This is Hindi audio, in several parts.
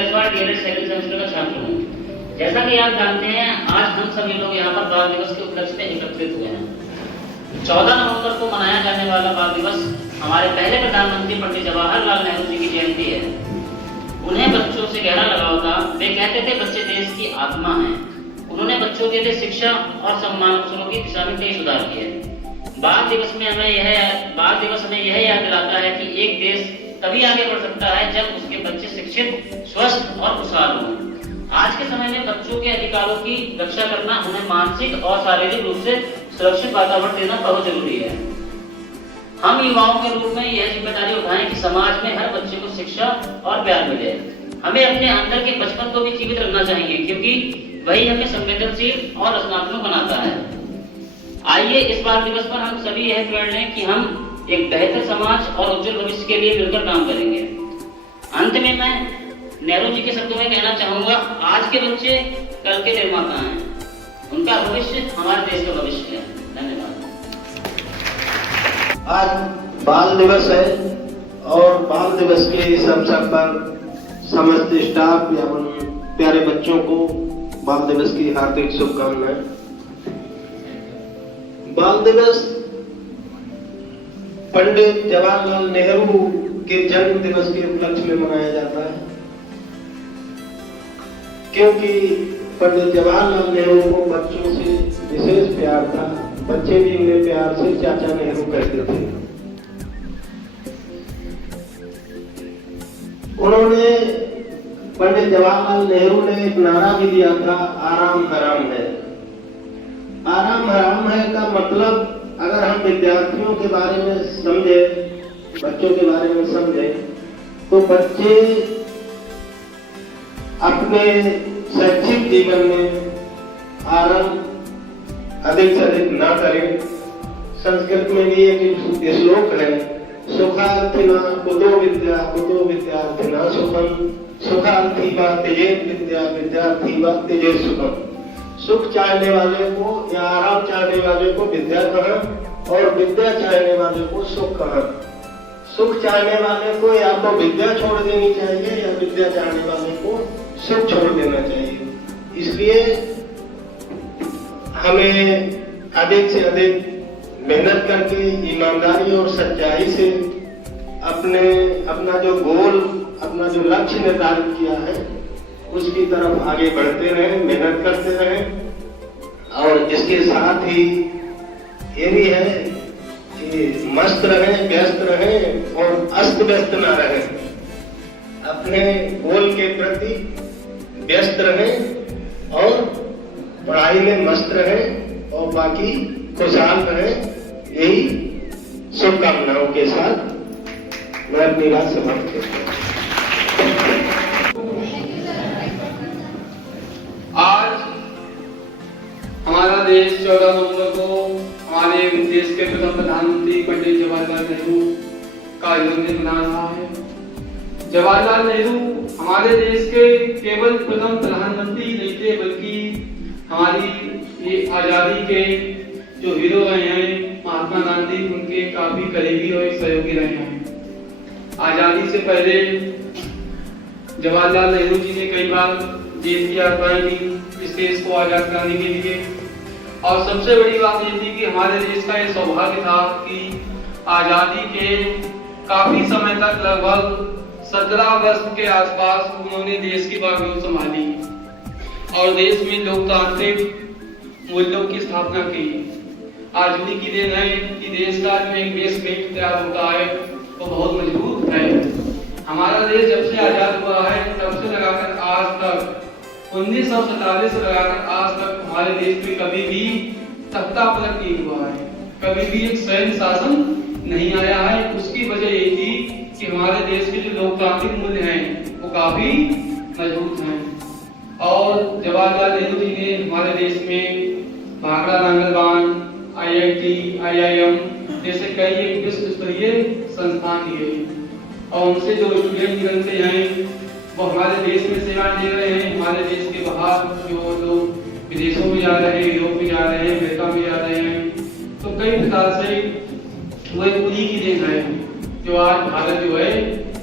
जायसवाल डीएलएड सेकंड सेमेस्टर का छात्र हूँ। जैसा कि आप जानते हैं, आज हम सभी लोग यहाँ पर बाल दिवस के उपलक्ष्य में एकत्रित हुए हैं। 14 नवंबर को मनाया जाने वाला बाल दिवस हमारे पहले प्रधानमंत्री पंडित जवाहरलाल नेहरू जी की जयंती है। उन्हें बच्चों से गहरा लगाव था। वे कहते थे बच्चे देश की आत्मा हैं। उन्होंने बच्चों के लिए शिक्षा और सम्मान अवसरों की दिशा में कई सुधार किए। बाल दिवस हमें यह याद दिलाता है कि एक देश तभी आगे बढ़ सकता है जब उसके बच्चे शिक्षित, स्वस्थ और खुशहाल हों। आज के समय में बच्चों के अधिकारों की रक्षा करना, उन्हें मानसिक और शारीरिक रूप से सुरक्षित वातावरण देना बहुत जरूरी है। हम युवाओं के रूप में यह जिम्मेदारी उठाएं कि समाज में हर बच्चे को शिक्षा और प्यार मिले। हमें अपने अंदर के बचपन को भी जीवित रखना चाहिए, क्योंकि वही हमें संवेदनशील और रचनात्मक बनाता है। आइए इस बाल दिवस पर हम सभी यह प्रण लें कि हम एक बेहतर समाज और उज्जवल भविष्य के लिए मिलकर काम करेंगे। अंत में मैं नेहरू जी के शब्दों में कहना चाहूंगा, आज के बच्चे कल के निर्माता हैं। उनका भविष्य हमारे देश का भविष्य है। धन्यवाद। आज बाल दिवस है और बाल दिवस के इस अवसर पर समस्त स्टाफ एवं प्यारे बच्चों को बाल दिवस की हार्दिक शुभकामनाएं। बाल दिवस पंडित जवाहरलाल नेहरू के जन्म दिवस के उपलक्ष्य में मनाया जाता है, क्योंकि पंडित जवाहरलाल नेहरू को बच्चों से विशेष प्यार था। बच्चे भी उन्हें प्यार से चाचा नेहरू कहते थे। उन्होंने पंडित जवाहरलाल नेहरू ने एक नारा भी दिया था, आराम हराम है। आराम हराम है का मतलब, अगर हम विद्यार्थियों के बारे में समझे, बच्चों के बारे में समझे, तो बच्चे अपने शैक्षिक जीवन में आराम अधिक से अधिक ना करें। संस्कृत में भी एक श्लोक है, सुखार्थिना कुतो विद्या कुतो विद्यार्थिना सुखम, सुखार्थी वा त्यजेत विद्या विद्यार्थी वा त्यजेत सुखम। सुख चाहने वाले को या आराम चाहने वाले को विद्या कहा और विद्या चाहने वाले को सुख कहा। सुख चाहने वाले को या तो विद्या छोड़ देनी चाहिए या विद्या चाहने वाले को सुख छोड़ देना चाहिए। इसलिए हमें अधिक से अधिक मेहनत करके, ईमानदारी और सच्चाई से अपना जो गोल, अपना जो लक्ष्य निर्धारित किया है उसकी तरफ आगे बढ़ते रहें, मेहनत करते रहें। और इसके साथ ही ये भी है कि मस्त रहें, व्यस्त रहें और अस्त व्यस्त ना रहें। अपने गोल के प्रति व्यस्त रहें और पढ़ाई में मस्त रहें और बाकी खुशहाल रहें। यही शुभकामनाओं के साथ मैं अपनी बात समाप्त करता हूँ। आज हमारा देश 14 नवंबर को हमारे देश के प्रथम प्रधानमंत्री पंडित जवाहरलाल नेहरू का जन्मदिन मना रहा है। जवाहरलाल नेहरू हमारे देश के केवल प्रथम प्रधानमंत्री नहीं थे, बल्कि हमारी ये आजादी के जो हीरो रहे हैं, महात्मा गांधी, उनके काफी करीबी और सहयोगी रहे हैं। आजादी से पहले जवाहरलाल नेहरू जी ने कई बार जेल की यात्राएं दी इस देश को आजाद कराने के लिए। और सबसे बड़ी बात ये थी कि हमारे देश का ये सौभाग्य था कि आजादी के काफी समय तक, लगभग 17 वर्ष के आसपास, उन्होंने देश की बागडोर संभाली और देश में लोकतांत्रिक मूल्यों की स्थापना की। आज उन्हीं की देन है कि देश का जो एक देशप्रेम तैयार होता है वो बहुत मजबूत है। हमारा देश जब से आजाद हुआ है तब से लगाकर आज तक, 1947 से लगाकर आज तक हमारे देश में कभी भी तख्ता पलट नहीं हुआ है, कभी भी एक सैन्य शासन नहीं आया है। उसकी वजह ये थी कि हमारे देश के जो लोकतांत्रिक मूल्य हैं वो काफी मजबूत हैं। और जवाहरलाल नेहरू जी ने हमारे देश में भाखड़ा नांगलबान, IIT, IIM जैसे कई एक विश्व स्तरीय संस्थान दिए और उनसे जो स्टूडेंट निकलते हैं वो हमारे देश में सेवाएं दे रहे हैं। हमारे देश के बाहर जो लोग विदेशों में जा रहे हैं, यूरोप में जा रहे हैं, अमेरिका में जा रहे हैं, तो कई प्रकार से वो एक उन्हीं की देन है जो आज भारत जो है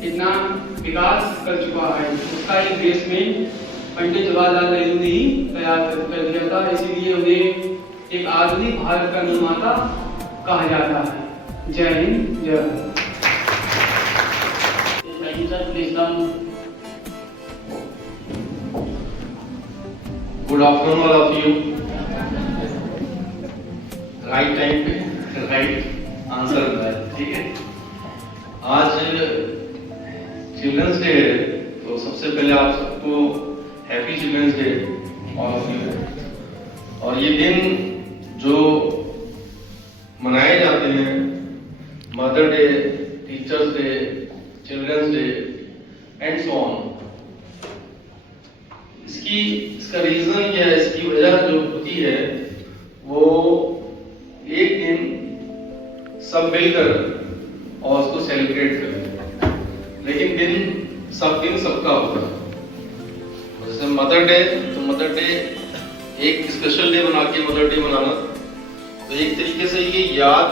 इतना विकास कर चुका है, उसका एक देश में पंडित जवाहरलाल नेहरू ने ही तैयार कर दिया था। इसीलिए उन्हें एक आधुनिक भारत का निर्माता कहा जाता है। जय हिंद, जय Bharat. Sir please come. Good afternoon all of you. Right time पे राइट आंसर मिला है, ठीक है। आज चिल्ड्रंस डे है, तो सबसे पहले आप सबको happy children's day all of you. और ये दिन जो मनाए जाते हैं, mother day, teachers day, children's day and so on, इसका रीजन या इसकी वजह जो होती है वो एक दिन सब मिलकर और उसको सेलिब्रेट करें। लेकिन दिन सबका होता है। जैसे मदर डे, तो मदर डे एक स्पेशल डे बना के मदर डे मनाना, तो एक तरीके से ये याद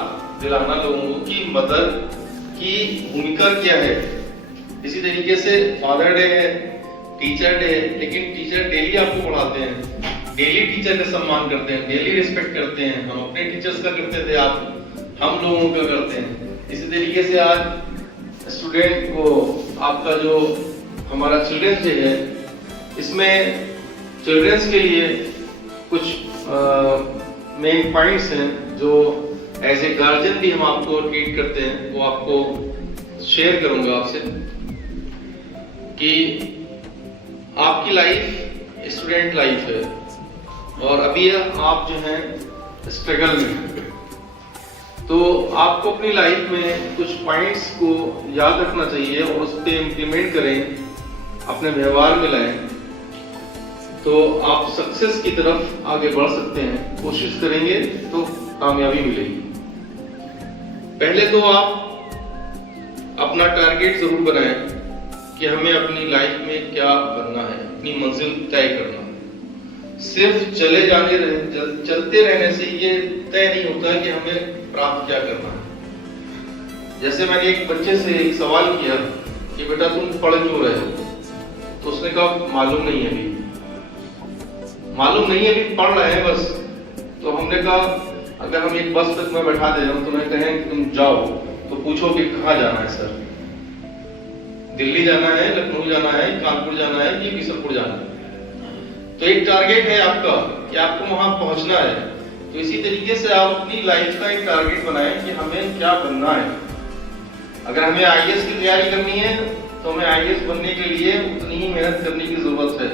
दिलाना लोगों को कि मदर की भूमिका क्या है। इसी तरीके से फादर डे है, टीचर डे, लेकिन टीचर डेली आपको पढ़ाते हैं, डेली टीचर का सम्मान करते हैं, डेली रिस्पेक्ट करते हैं। हम अपने टीचर्स का करते थे, आप हम लोगों का करते हैं। इसी तरीके से आज स्टूडेंट को आपका जो हमारा चिल्ड्रंस डे है, इसमें चिल्ड्रंस के लिए कुछ मेन पॉइंट्स हैं जो एज ए गार्जियन भी हम आपको ट्रीट करते हैं, वो आपको शेयर करूंगा आपसे कि आपकी लाइफ स्टूडेंट लाइफ है और अभी आप जो हैं स्ट्रगल में हैं, तो आपको अपनी लाइफ में कुछ पॉइंट्स को याद रखना चाहिए और उस पर इम्प्लीमेंट करें, अपने व्यवहार में लाएं, तो आप सक्सेस की तरफ आगे बढ़ सकते हैं। कोशिश करेंगे तो कामयाबी मिलेगी। पहले तो आप अपना टारगेट जरूर बनाएं कि हमें अपनी लाइफ में क्या बनना है, अपनी मंजिल तय करना। सिर्फ चलते रहने से ये तय नहीं होता कि हमें प्राप्त क्या करना है। जैसे मैंने एक बच्चे से एक सवाल किया कि बेटा तुम पढ़ क्यों रहे हो, तो उसने कहा मालूम नहीं है अभी, मालूम नहीं है अभी पढ़ रहे हैं बस। तो हमने कहा अगर हम एक बस तक में बैठा दे रहे हो, तुम्हें कहें कि तुम जाओ, तो पूछो कि कहाँ जाना है सर, दिल्ली जाना है, लखनऊ जाना है, कानपुर जाना है कि बीसलपुर जाना है। तो एक टारगेट है आपका कि आपको वहां पहुंचना है। तो इसी तरीके से आप अपनी लाइफ का एक टारगेट बनाएं कि हमें क्या बनना है। अगर हमें आईएएस की तैयारी करनी है तो हमें आईएएस बनने के लिए उतनी ही मेहनत करने की जरूरत है।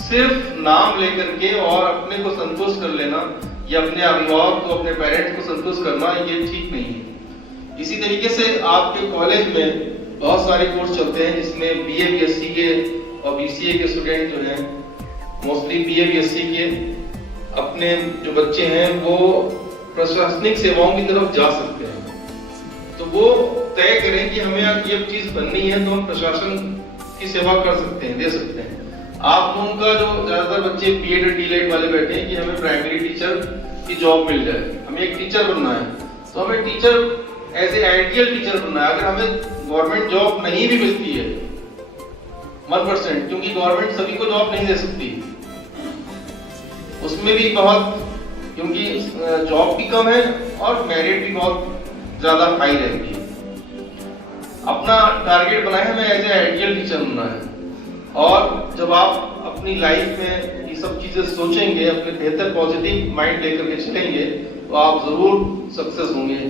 सिर्फ नाम लेकर के और अपने को संतुष्ट कर लेना या अपने अभिभावक को, अपने पेरेंट्स को संतुष्ट करना, ये ठीक नहीं है। इसी तरीके से आपके कॉलेज में बहुत सारे कोर्स चलते हैं जिसमें बीए बीएससी के और बीसीए के स्टूडेंट जो हैं, मोस्टली बीए बीएससी के अपने जो बच्चे हैं वो प्रशासनिक सेवाओं की तरफ जा सकते हैं। तो वो तय करें कि हमें ये चीज बननी है तो हम प्रशासन की सेवा कर सकते हैं, दे सकते हैं। आप लोगों का जो ज्यादातर बच्चे बीएड और डीएलएड वाले बैठे हैं कि हमें प्राइमरी टीचर की जॉब मिल जाए, हमें एक टीचर बनना है, तो हमें teacher as a ideal teacher बनना है। अगर हमें गवर्नमेंट जॉब नहीं भी मिलती है 1%, क्योंकि गवर्नमेंट सभी को जॉब नहीं दे सकती, उसमें भी बहुत, क्योंकि जॉब भी कम है और मेरिट भी बहुत ज्यादा हाई रहती है। अपना टारगेट बनाए हमें एज ए आइडियल टीचर बनना है। और जब आप अपनी लाइफ में ये सब चीजें सोचेंगे, अपने बेहतर पॉजिटिव माइंड लेकर के चलेंगे, तो आप जरूर सक्सेस होंगे।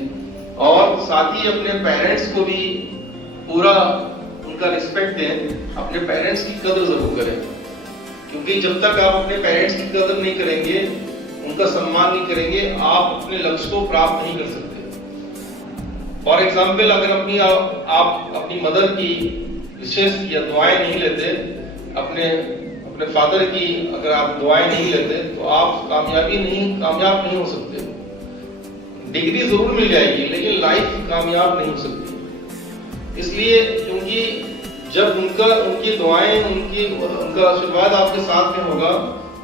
और साथ ही अपने पेरेंट्स को भी पूरा उनका रिस्पेक्ट दें, अपने पेरेंट्स की कदर जरूर करें, क्योंकि जब तक आप अपने पेरेंट्स की कदर नहीं करेंगे, उनका सम्मान नहीं करेंगे, आप अपने लक्ष्य को प्राप्त नहीं कर सकते। फॉर एग्जाम्पल, अगर आप अपनी मदर की विशेष या दुआएं नहीं लेते, अपने फादर की अगर आप दुआएं नहीं लेते, तो आप कामयाब नहीं हो सकते। डिग्री जरूर मिल जाएगी लेकिन लाइफ कामयाब नहीं हो सकती। इसलिए क्योंकि जब उनकी दुआएं, उनका आशीर्वाद आपके साथ में होगा,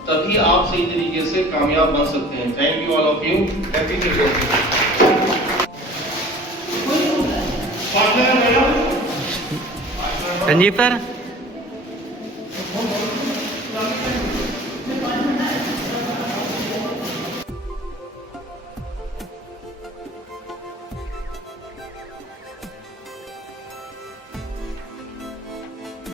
तभी आप सही तरीके से कामयाब बन सकते हैं। Thank you all of you. Happy children's day. Sanjeev sir